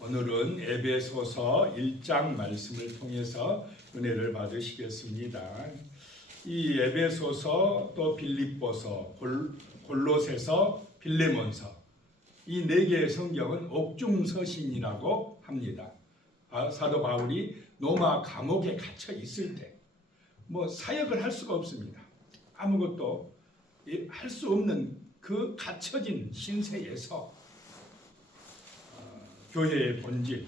오늘은 에베소서 1장 말씀을 통해서 은혜를 받으시겠습니다. 이 에베소서 또 빌립보서, 골로새서, 빌레몬서 이 네 개의 성경은 옥중서신이라고 합니다. 사도 바울이 로마 감옥에 갇혀 있을 때 사역을 할 수가 없습니다. 아무것도 할 수 없는 그 갇혀진 신세에서 교회의 본질,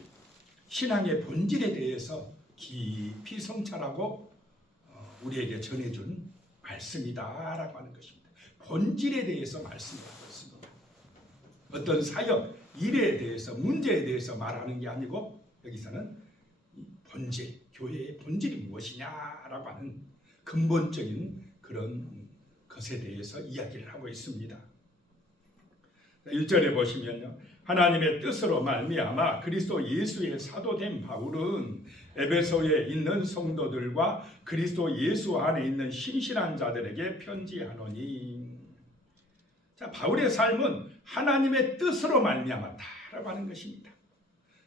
신앙의 본질에 대해서 깊이 성찰하고 우리에게 전해준 말씀이다라고 하는 것입니다. 본질에 대해서 말씀하고 있습니다. 어떤 사역, 일에 대해서, 문제에 대해서 말하는 게 아니고 여기서는 본질, 교회의 본질이 무엇이냐라고 하는 근본적인 그런 것에 대해서 이야기를 하고 있습니다. 1절에 보시면요, 하나님의 뜻으로 말미암아 그리스도 예수의 사도된 바울은 에베소에 있는 성도들과 그리스도 예수 안에 있는 신실한 자들에게 편지하노니. 자, 바울의 삶은 하나님의 뜻으로 말미암았다라고 하는 것입니다.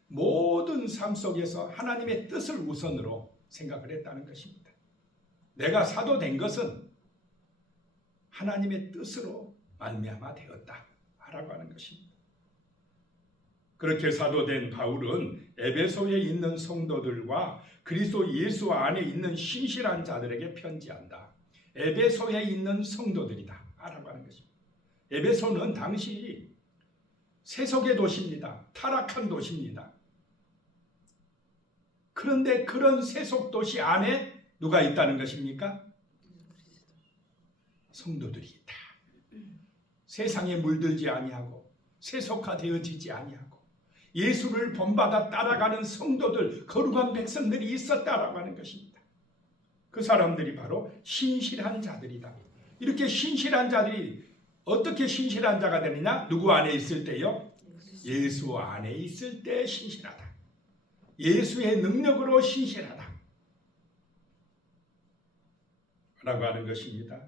모든 삶 속에서 하나님의 뜻을 우선으로 생각을 했다는 것입니다. 내가 사도된 것은 하나님의 뜻으로 말미암아 되었다라고 하는 것입니다. 그렇게 사도된 바울은 에베소에 있는 성도들과 그리스도 예수 안에 있는 신실한 자들에게 편지한다. 에베소에 있는 성도들이다 라고 하는 것입니다. 에베소는 당시 세속의 도시입니다. 타락한 도시입니다. 그런데 그런 세속 도시 안에 누가 있다는 것입니까? 성도들이 있다. 세상에 물들지 아니하고 세속화되어지지 아니하고 예수를 본받아 따라가는 성도들, 거룩한 백성들이 있었다라고 하는 것입니다. 그 사람들이 바로 신실한 자들이다. 이렇게 신실한 자들이 어떻게 신실한 자가 되느냐? 누구 안에 있을 때요? 예수 안에 있을 때 신실하다. 예수의 능력으로 신실하다 라고 하는 것입니다.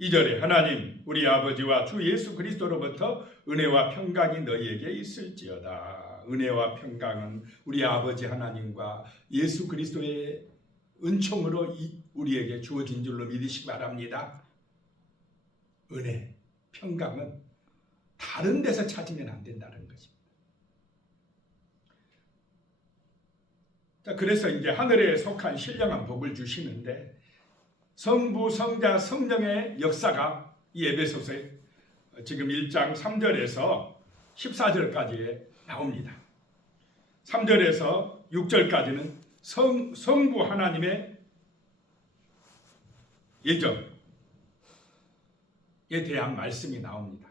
2절에 하나님 우리 아버지와 주 예수 그리스도로부터 은혜와 평강이 너희에게 있을지어다. 은혜와 평강은 우리 아버지 하나님과 예수 그리스도의 은총으로 우리에게 주어진 줄로 믿으시기 바랍니다. 은혜, 평강은 다른 데서 찾으면 안 된다는 것입니다. 자, 그래서 이제 하늘에 속한 신령한 복을 주시는데 성부, 성자, 성령의 역사가 이 에베소서에 지금 1장 3절에서 14절까지에 나옵니다. 3절에서 6절까지는 성부 하나님의 예정에 대한 말씀이 나옵니다.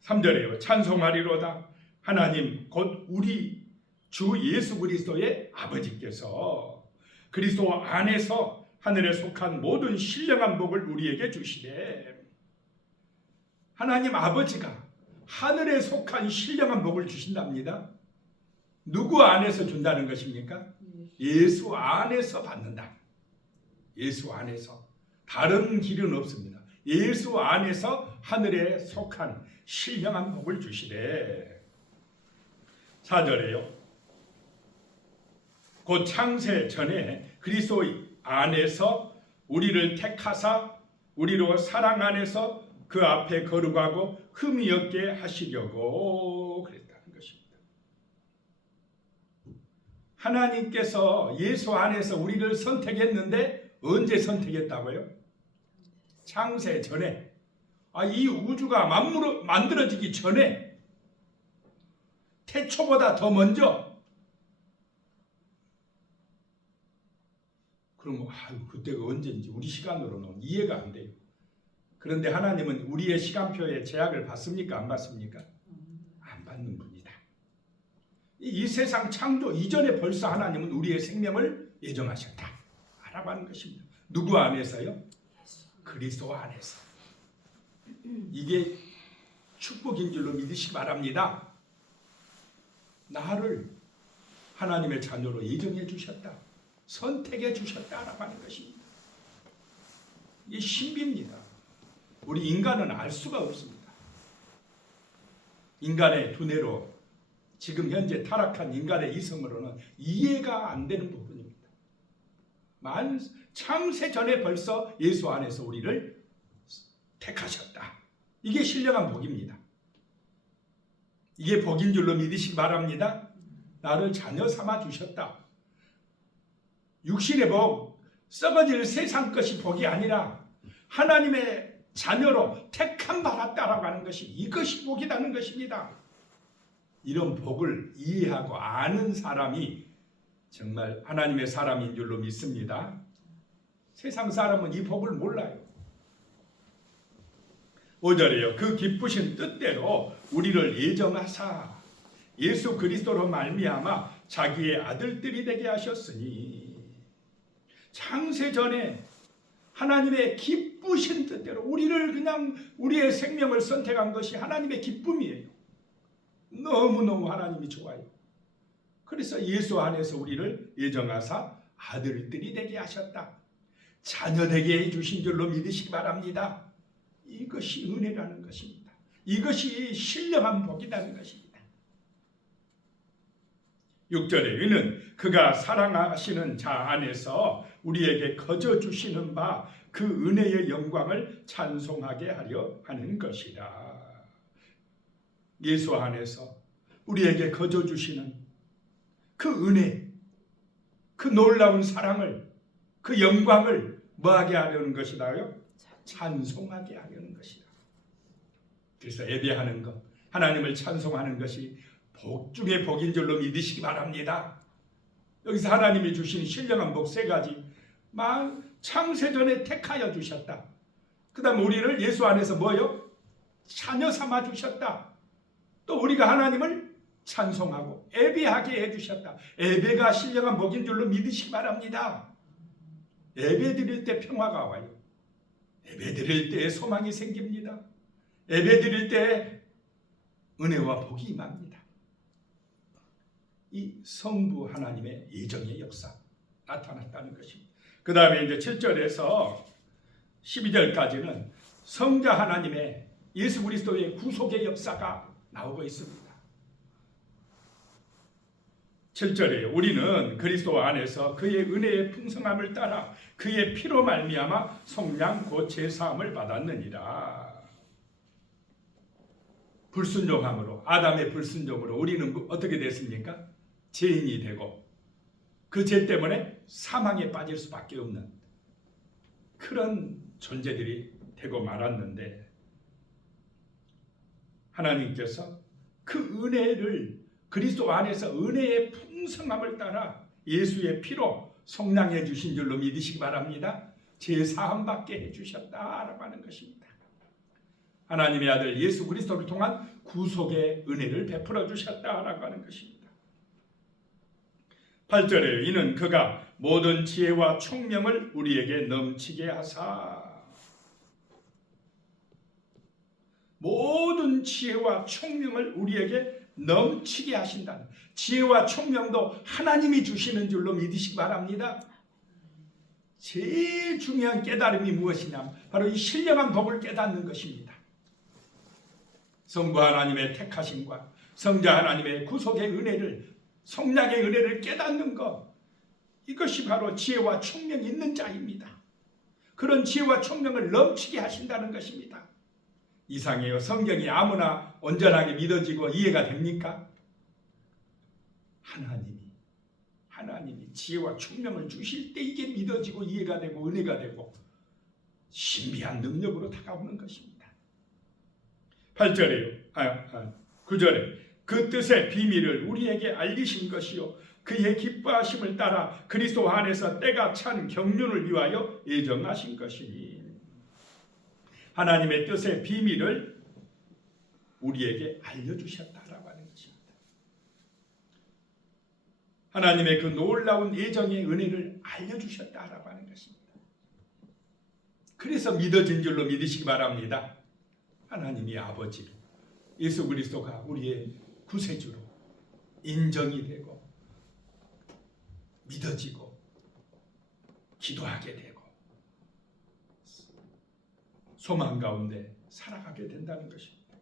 3절에요. 찬송하리로다. 하나님 곧 우리 주 예수 그리스도의 아버지께서 그리스도 안에서 하늘에 속한 모든 신령한 복을 우리에게 주시되. 하나님 아버지가 하늘에 속한 신령한 복을 주신답니다. 누구 안에서 준다는 것입니까? 예수 안에서 받는다. 예수 안에서. 다른 길은 없습니다. 예수 안에서 하늘에 속한 신령한 복을 주시되. 4절에요. 곧 창세 전에 그리스도 안에서 우리를 택하사 우리로 사랑 안에서 그 앞에 거룩하고 흠이 없게 하시려고 그랬다는 것입니다. 하나님께서 예수 안에서 우리를 선택했는데 언제 선택했다고요? 창세 전에. 이 우주가 만들어지기 전에, 태초보다 더 먼저. 그럼 그때가 언제인지 우리 시간으로는 이해가 안 돼요. 그런데 하나님은 우리의 시간표에 제약을 받습니까? 안 받습니까? 안 받는 분이다. 이 세상 창조 이전에 벌써 하나님은 우리의 생명을 예정하셨다 라고 하는 것입니다. 누구 안에서요? 그리스도 안에서. 이게 축복인 줄로 믿으시기 바랍니다. 나를 하나님의 자녀로 예정해 주셨다. 선택해 주셨다라고 하는 것입니다. 이게 신비입니다. 우리 인간은 알 수가 없습니다. 인간의 두뇌로 지금 현재 타락한 인간의 이성으로는 이해가 안 되는 부분입니다. 창세 전에 벌써 예수 안에서 우리를 택하셨다. 이게 신령한 복입니다. 이게 복인 줄로 믿으시기 바랍니다. 나를 자녀 삼아 주셨다. 육신의 복, 썩어질 세상 것이 복이 아니라 하나님의 자녀로 택함 받았다라고 하는 것이, 이것이 복이라는 것입니다. 이런 복을 이해하고 아는 사람이 정말 하나님의 사람인 줄로 믿습니다. 세상 사람은 이 복을 몰라요. 5절에요. 그 기쁘신 뜻대로 우리를 예정하사 예수 그리스도로 말미암아 자기의 아들들이 되게 하셨으니, 창세 전에 하나님의 기쁘신 뜻대로 우리를 그냥 우리의 생명을 선택한 것이 하나님의 기쁨이에요. 너무너무 하나님이 좋아요. 그래서 예수 안에서 우리를 예정하사 아들들이 되게 하셨다. 자녀 되게 해주신 줄로 믿으시기 바랍니다. 이것이 은혜라는 것입니다. 이것이 신령한 복이라는 것입니다. 6절에 이는 그가 사랑하시는 자 안에서 우리에게 거저 주시는 바 그 은혜의 영광을 찬송하게 하려 하는 것이라. 예수 안에서 우리에게 거저 주시는 그 은혜, 그 놀라운 사랑을, 그 영광을 뭐하게 하려는 것이라요? 찬송하게 하려는 것이라. 그래서 예배하는 것, 하나님을 찬송하는 것이 복 중에 복인 줄로 믿으시기 바랍니다. 여기서 하나님이 주신 신령한 복 세 가지. 창세전에 택하여 주셨다. 그 다음 우리를 예수 안에서 뭐요? 자녀 삼아 주셨다. 또 우리가 하나님을 찬송하고 예배하게 해주셨다. 예배가 신령한 복인 줄로 믿으시기 바랍니다. 예배 드릴 때 평화가 와요. 예배 드릴 때 소망이 생깁니다. 예배 드릴 때 은혜와 복이 임합니다. 이 성부 하나님의 예정의 역사 나타났다는 것입니다. 그 다음에 이제 7절에서 12절까지는 성자 하나님의 예수 그리스도의 구속의 역사가 나오고 있습니다. 7절에 우리는 그리스도 안에서 그의 은혜의 풍성함을 따라 그의 피로 말미암아 속량 곧 제사함을 받았느니라. 불순종함으로, 아담의 불순종으로 우리는 어떻게 됐습니까? 죄인이 되고 그 죄 때문에 사망에 빠질 수밖에 없는 그런 존재들이 되고 말았는데, 하나님께서 그 은혜를 그리스도 안에서 은혜의 풍성함을 따라 예수의 피로 속량해 주신 줄로 믿으시기 바랍니다. 제사함 받게 해주셨다라고 하는 것입니다. 하나님의 아들 예수 그리스도를 통한 구속의 은혜를 베풀어 주셨다라고 하는 것입니다. 8절에 이는 그가 모든 지혜와 총명을 우리에게 넘치게 하사, 모든 지혜와 총명을 우리에게 넘치게 하신다는, 지혜와 총명도 하나님이 주시는 줄로 믿으시기 바랍니다. 제일 중요한 깨달음이 무엇이냐, 바로 이 신령한 복을 깨닫는 것입니다. 성부 하나님의 택하심과 성자 하나님의 구속의 은혜를, 성량의 은혜를 깨닫는 것, 이것이 바로 지혜와 총명이 있는 자입니다. 그런 지혜와 총명을 넘치게 하신다는 것입니다. 이상해요. 성경이 아무나 온전하게 믿어지고 이해가 됩니까? 하나님이 지혜와 총명을 주실 때 이게 믿어지고 이해가 되고 은혜가 되고 신비한 능력으로 다가오는 것입니다. 8절에요. 9절에 그 뜻의 비밀을 우리에게 알리신 것이요 그의 기뻐하심을 따라 그리스도 안에서 때가 찬 경륜을 위하여 예정하신 것이니, 하나님의 뜻의 비밀을 우리에게 알려주셨다라고 하는 것입니다. 하나님의 그 놀라운 예정의 은혜를 알려주셨다라고 하는 것입니다. 그래서 믿어진 줄로 믿으시기 바랍니다. 하나님이 아버지로, 예수 그리스도가 우리의 구세주로 인정이 되고 믿어지고 기도하게 되고 소망 가운데 살아가게 된다는 것입니다.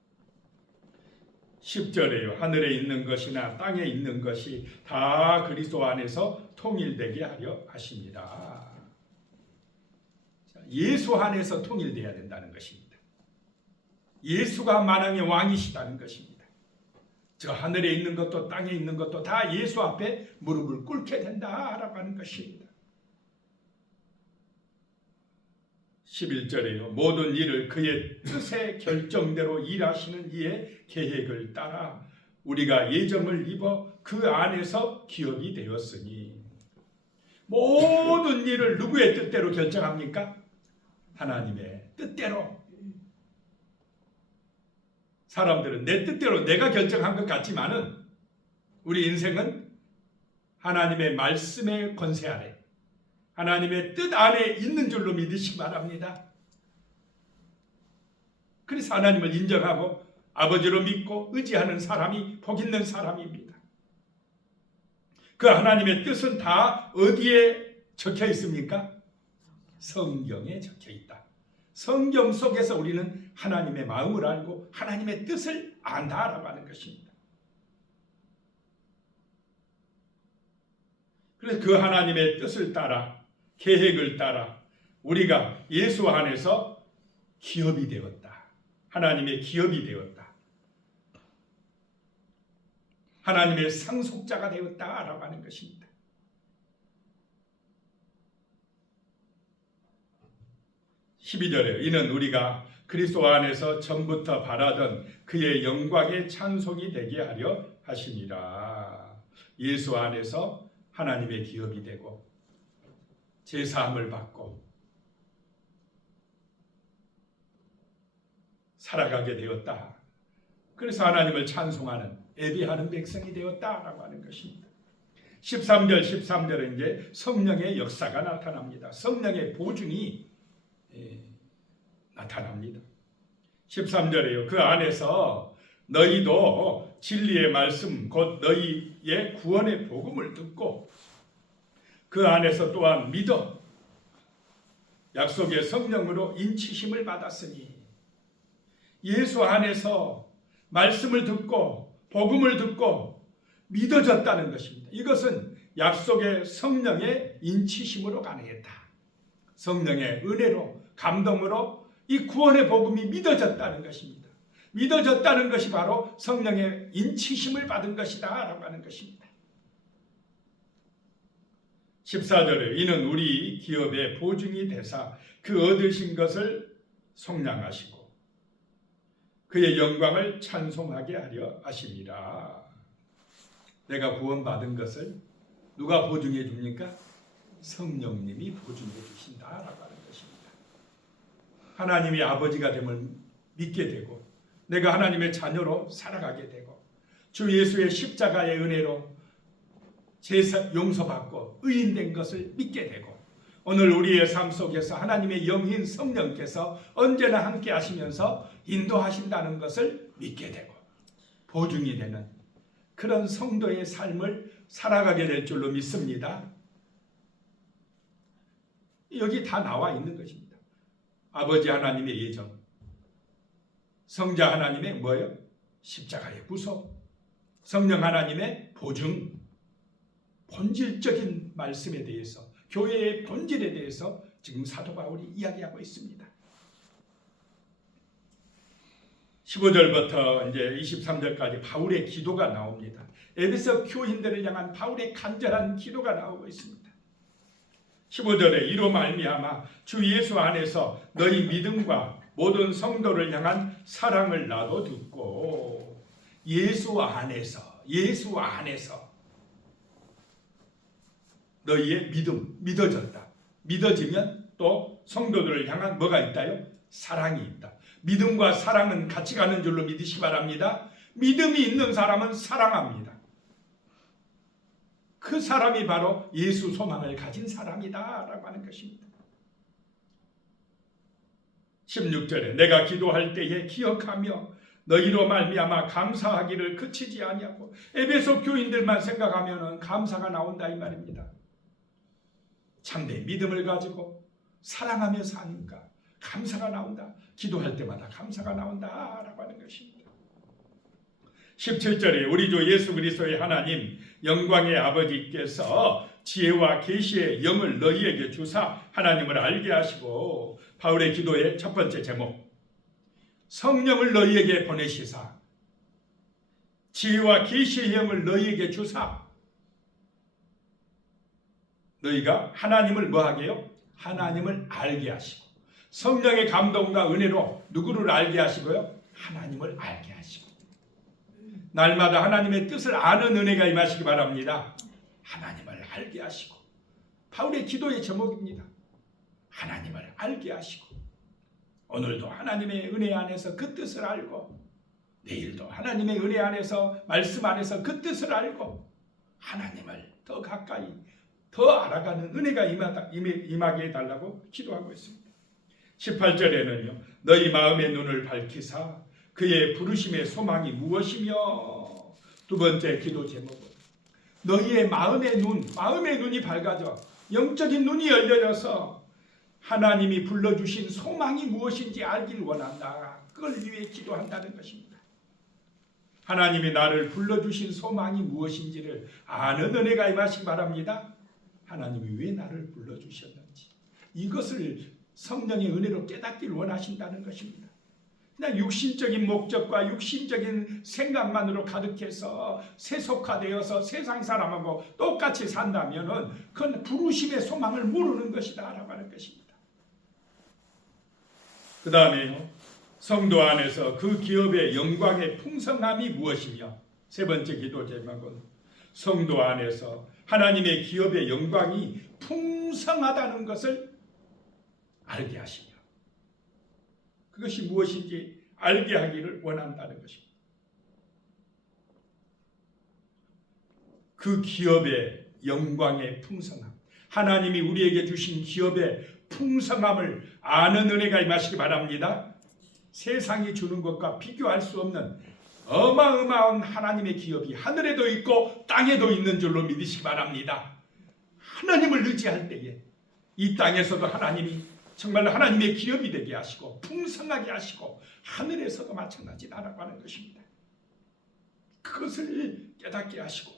10절에요. 하늘에 있는 것이나 땅에 있는 것이 다 그리스도 안에서 통일되게 하려 하십니다. 예수 안에서 통일되어야 된다는 것입니다. 예수가 만왕의 왕이시다는 것입니다. 저 하늘에 있는 것도 땅에 있는 것도 다 예수 앞에 무릎을 꿇게 된다라고 하는 것입니다. 11절에요. 모든 일을 그의 뜻의 결정대로 일하시는 이의 계획을 따라 우리가 예정을 입어 그 안에서 기업이 되었으니. 모든 일을 누구의 뜻대로 결정합니까? 하나님의 뜻대로. 사람들은 내 뜻대로 내가 결정한 것 같지만은 우리 인생은 하나님의 말씀의 권세 아래, 하나님의 뜻 안에 있는 줄로 믿으시기 바랍니다. 그래서 하나님을 인정하고 아버지로 믿고 의지하는 사람이 복 있는 사람입니다. 그 하나님의 뜻은 다 어디에 적혀 있습니까? 성경에 적혀 있다. 성경 속에서 우리는 하나님의 마음을 알고 하나님의 뜻을 안다라고 하는 것입니다. 그래서 그 하나님의 뜻을 따라, 계획을 따라 우리가 예수 안에서 기업이 되었다. 하나님의 기업이 되었다. 하나님의 상속자가 되었다라고 하는 것입니다. (12절에) 이는 우리가 그리스도 안에서 전부터 바라던 그의 영광의 찬송이 되게 하려 하심이라. 예수 안에서 하나님의 기업이 되고 제사함을 받고 살아가게 되었다. 그래서 하나님을 찬송하는, 예배하는 백성이 되었다라고 하는 것입니다. 13절은 이제 성령의 역사가 나타납니다. 성령의 보증이 나타납니다. 13절에요. 그 안에서 너희도 진리의 말씀 곧 너희의 구원의 복음을 듣고 그 안에서 또한 믿어 약속의 성령으로 인치심을 받았으니. 예수 안에서 말씀을 듣고 복음을 듣고 믿어졌다는 것입니다. 이것은 약속의 성령의 인치심으로 가능했다. 성령의 은혜로, 감동으로 이 구원의 복음이 믿어졌다는 것입니다. 믿어졌다는 것이 바로 성령의 인치심을 받은 것이다 라고 하는 것입니다. 14절에 이는 우리 기업의 보증이 되사 그 얻으신 것을 속량하시고 그의 영광을 찬송하게 하려 하심이라. 내가 구원받은 것을 누가 보증해 줍니까? 성령님이 보증해 주신다라고 하는 것입니다. 하나님이 아버지가 됨을 믿게 되고 내가 하나님의 자녀로 살아가게 되고 주 예수의 십자가의 은혜로 제사 용서받고 의인된 것을 믿게 되고 오늘 우리의 삶 속에서 하나님의 영인 성령께서 언제나 함께 하시면서 인도하신다는 것을 믿게 되고 보증이 되는 그런 성도의 삶을 살아가게 될 줄로 믿습니다. 여기 다 나와 있는 것입니다. 아버지 하나님의 예정, 성자 하나님의 뭐예요? 십자가의 부소, 성령 하나님의 보증, 본질적인 말씀에 대해서, 교회의 본질에 대해서 지금 사도 바울이 이야기하고 있습니다. 15절부터 이제 23절까지 바울의 기도가 나옵니다. 에베소 교인들을 향한 바울의 간절한 기도가 나오고 있습니다. 15절에 이로 말미암아 주 예수 안에서 너희 믿음과 모든 성도를 향한 사랑을 나도 듣고 예수 안에서 너희의 믿음, 믿어졌다. 믿어지면 또 성도들을 향한 뭐가 있다요? 사랑이 있다. 믿음과 사랑은 같이 가는 줄로 믿으시기 바랍니다. 믿음이 있는 사람은 사랑합니다. 그 사람이 바로 예수 소망을 가진 사람이다 라고 하는 것입니다. 16절에 내가 기도할 때에 기억하며 너희로 말미암아 감사하기를 그치지 아니하고 에베소 교인들만 생각하면 감사가 나온다 이 말입니다. 참된 믿음을 가지고 사랑하며 사니까 감사가 나온다. 기도할 때마다 감사가 나온다라고 하는 것입니다. 17절에 우리 주 예수 그리스도의 하나님 영광의 아버지께서 지혜와 계시의 영을 너희에게 주사 하나님을 알게 하시고, 바울의 기도의 첫 번째 제목, 성령을 너희에게 보내시사 지혜와 계시의 영을 너희에게 주사, 너희가 하나님을 뭐하게요? 하나님을 알게 하시고, 성령의 감동과 은혜로 누구를 알게 하시고요? 하나님을 알게 하시고, 날마다 하나님의 뜻을 아는 은혜가 임하시기 바랍니다. 하나님을 알게 하시고, 바울의 기도의 제목입니다. 하나님을 알게 하시고, 오늘도 하나님의 은혜 안에서 그 뜻을 알고, 내일도 하나님의 은혜 안에서 말씀 안에서 그 뜻을 알고, 하나님을 더 가까이 더 알아가는 은혜가 임하게 해달라고 기도하고 있습니다. 18절에는요, 너희 마음의 눈을 밝히사 그의 부르심의 소망이 무엇이며, 두 번째 기도 제목은 너희의 마음의 눈이 밝아져 영적인 눈이 열려져서 하나님이 불러주신 소망이 무엇인지 알길 원한다. 그걸 위해 기도한다는 것입니다. 하나님이 나를 불러주신 소망이 무엇인지를 아는 은혜가 임하시기 바랍니다. 하나님이 왜 나를 불러주셨는지 이것을 성령의 은혜로 깨닫길 원하신다는 것입니다. 그냥 육신적인 목적과 육신적인 생각만으로 가득해서 세속화되어서 세상 사람하고 똑같이 산다면은 그건 부르심의 소망을 모르는 것이다 라고 하는 것입니다. 그 다음에요, 성도 안에서 그 기업의 영광의 풍성함이 무엇이며, 세 번째 기도 제목은 성도 안에서 하나님의 기업의 영광이 풍성하다는 것을 알게 하시며, 그것이 무엇인지 알게 하기를 원한다는 것입니다. 그 기업의 영광의 풍성함, 하나님이 우리에게 주신 기업의 풍성함을 아는 은혜가 임하시기 바랍니다. 세상이 주는 것과 비교할 수 없는 어마어마한 하나님의 기업이 하늘에도 있고 땅에도 있는 줄로 믿으시기 바랍니다. 하나님을 의지할 때에 이 땅에서도 하나님이 정말 하나님의 기업이 되게 하시고 풍성하게 하시고 하늘에서도 마찬가지다라고 하는 것입니다. 그것을 깨닫게 하시고,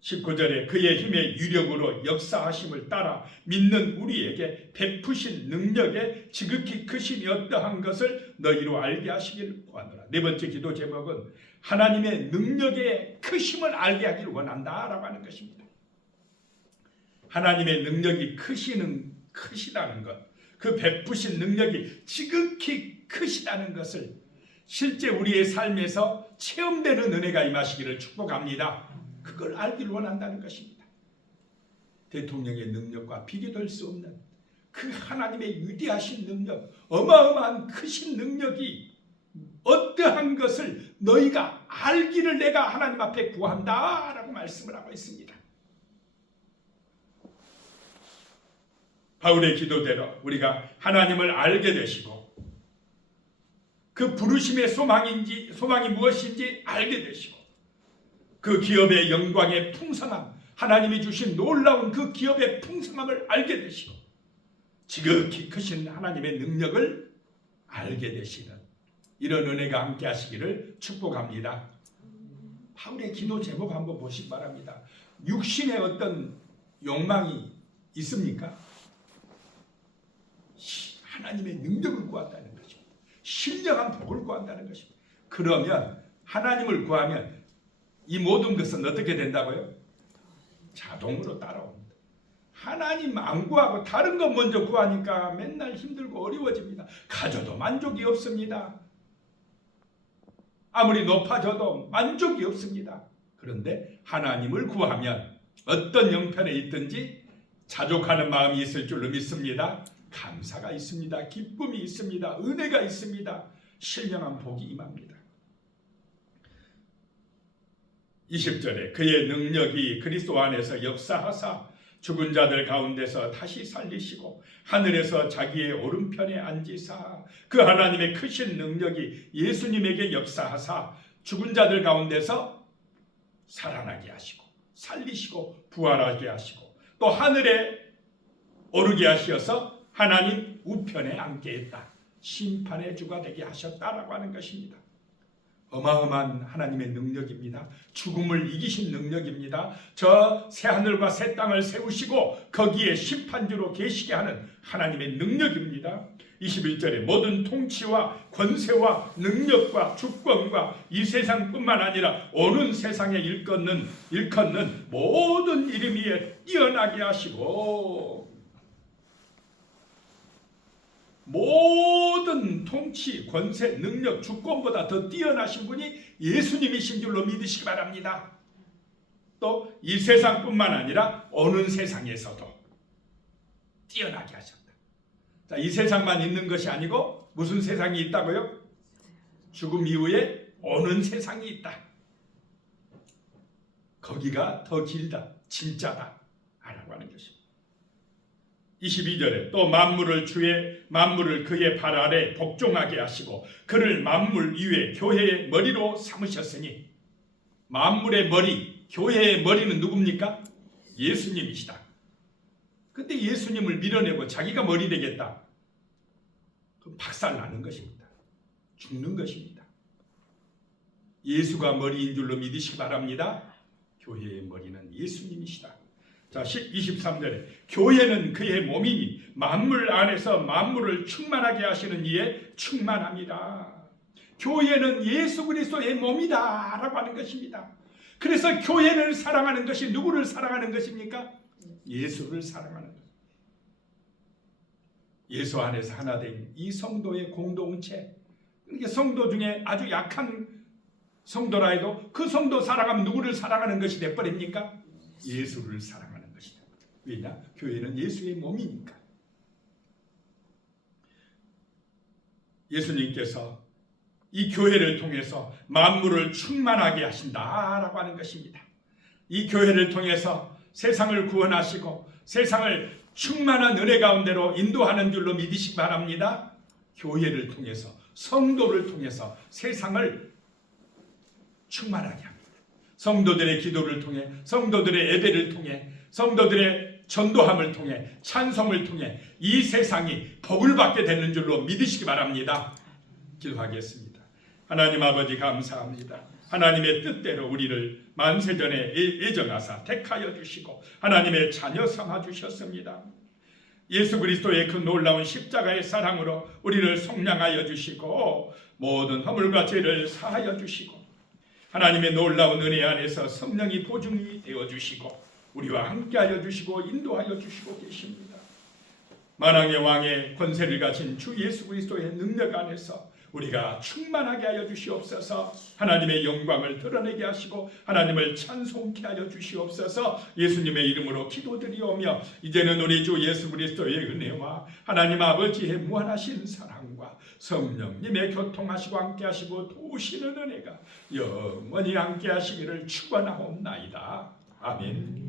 19절에 그의 힘의 유력으로 역사하심을 따라 믿는 우리에게 베푸신 능력의 지극히 크심이 어떠한 것을 너희로 알게 하시길 구하노라. 네 번째 기도 제목은 하나님의 능력의 크심을 알게 하길 원한다라고 하는 것입니다. 하나님의 능력이 크시다는 것, 그 베푸신 능력이 지극히 크시다는 것을 실제 우리의 삶에서 체험되는 은혜가 임하시기를 축복합니다. 그걸 알길 원한다는 것입니다. 대통령의 능력과 비교될 수 없는 그 하나님의 위대하신 능력, 어마어마한 크신 능력이 어떠한 것을 너희가 알기를 내가 하나님 앞에 구한다 라고 말씀을 하고 있습니다. 바울의 기도대로 우리가 하나님을 알게 되시고, 그 부르심의 소망이 무엇인지 알게 되시고, 그 기업의 영광의 풍성함, 하나님이 주신 놀라운 그 기업의 풍성함을 알게 되시고, 지극히 크신 하나님의 능력을 알게 되시는 이런 은혜가 함께 하시기를 축복합니다. 바울의 기도 제목 한번 보시기 바랍니다. 육신의 어떤 욕망이 있습니까? 하나님의 능력을 구한다는 것입니다. 신령한 복을 구한다는 것입니다. 그러면 하나님을 구하면 이 모든 것은 어떻게 된다고요? 자동으로 따라옵니다. 하나님 안 구하고 다른 것 먼저 구하니까 맨날 힘들고 어려워집니다. 가져도 만족이 없습니다. 아무리 높아져도 만족이 없습니다. 그런데 하나님을 구하면 어떤 형편에 있든지 자족하는 마음이 있을 줄로 믿습니다. 감사가 있습니다. 기쁨이 있습니다. 은혜가 있습니다. 신령한 복이 임합니다. 20절에 그의 능력이 그리스도 안에서 역사하사 죽은 자들 가운데서 다시 살리시고 하늘에서 자기의 오른편에 앉으사, 그 하나님의 크신 능력이 예수님에게 역사하사 죽은 자들 가운데서 살아나게 하시고 살리시고 부활하게 하시고 또 하늘에 오르게 하셔서 하나님 우편에 앉게 했다. 심판의 주가 되게 하셨다라고 하는 것입니다. 어마어마한 하나님의 능력입니다. 죽음을 이기신 능력입니다. 저 새하늘과 새 땅을 세우시고 거기에 심판주로 계시게 하는 하나님의 능력입니다. 21절에 모든 통치와 권세와 능력과 주권과 이 세상뿐만 아니라 오는 세상에 일컫는 모든 이름 위에 뛰어나게 하시고 모든 통치, 권세, 능력, 주권보다 더 뛰어나신 분이 예수님이신 줄로 믿으시기 바랍니다. 또 이 세상뿐만 아니라 오는 세상에서도 뛰어나게 하셨다. 자, 이 세상만 있는 것이 아니고 무슨 세상이 있다고요? 죽음 이후에 오는 세상이 있다. 거기가 더 길다, 진짜다 라고 하는 것입니다. 22절에 또 만물을 그의 발 아래 복종하게 하시고 그를 만물 위에 교회의 머리로 삼으셨으니, 만물의 머리, 교회의 머리는 누굽니까? 예수님이시다. 근데 예수님을 밀어내고 자기가 머리 되겠다. 그럼 박살나는 것입니다. 죽는 것입니다. 예수가 머리인 줄로 믿으시기 바랍니다. 교회의 머리는 예수님이시다. 자, 23절에 교회는 그의 몸이니 만물 안에서 만물을 충만하게 하시는 이에 충만합니다. 교회는 예수 그리스도의 몸이다 라고 하는 것입니다. 그래서 교회를 사랑하는 것이 누구를 사랑하는 것입니까? 예수를 사랑하는 것. 예수 안에서 하나 된 이 성도의 공동체. 이게 성도 중에 아주 약한 성도라 해도 그 성도 사랑하면 누구를 사랑하는 것이 돼버립니까? 예수를 사랑하는 것이다. 왜냐? 교회는 예수의 몸이니까. 예수님께서 이 교회를 통해서 만물을 충만하게 하신다라고 하는 것입니다. 이 교회를 통해서 세상을 구원하시고 세상을 충만한 은혜 가운데로 인도하는 줄로 믿으시기 바랍니다. 교회를 통해서, 성도를 통해서 세상을 충만하게 합니다. 성도들의 기도를 통해, 성도들의 예배를 통해, 성도들의 전도함을 통해, 찬송을 통해 이 세상이 복을 받게 되는 줄로 믿으시기 바랍니다. 기도하겠습니다. 하나님 아버지 감사합니다. 하나님의 뜻대로 우리를 만세전에 예정하사 택하여 주시고 하나님의 자녀 삼아 주셨습니다. 예수 그리스도의 그 놀라운 십자가의 사랑으로 우리를 속량하여 주시고 모든 허물과 죄를 사하여 주시고 하나님의 놀라운 은혜 안에서 성령이 보증이 되어 주시고 우리와 함께하여 주시고 인도하여 주시고 계십니다. 만왕의 왕의 권세를 가진 주 예수 그리스도의 능력 안에서 우리가 충만하게 하여 주시옵소서. 하나님의 영광을 드러내게 하시고 하나님을 찬송케 하여 주시옵소서. 예수님의 이름으로 기도드리오며 이제는 우리 주 예수 그리스도의 은혜와 하나님 아버지의 무한하신 사랑과 성령님의 교통하시고 함께하시고 도우시는 은혜가 영원히 함께하시기를 축원하옵나이다. 아멘.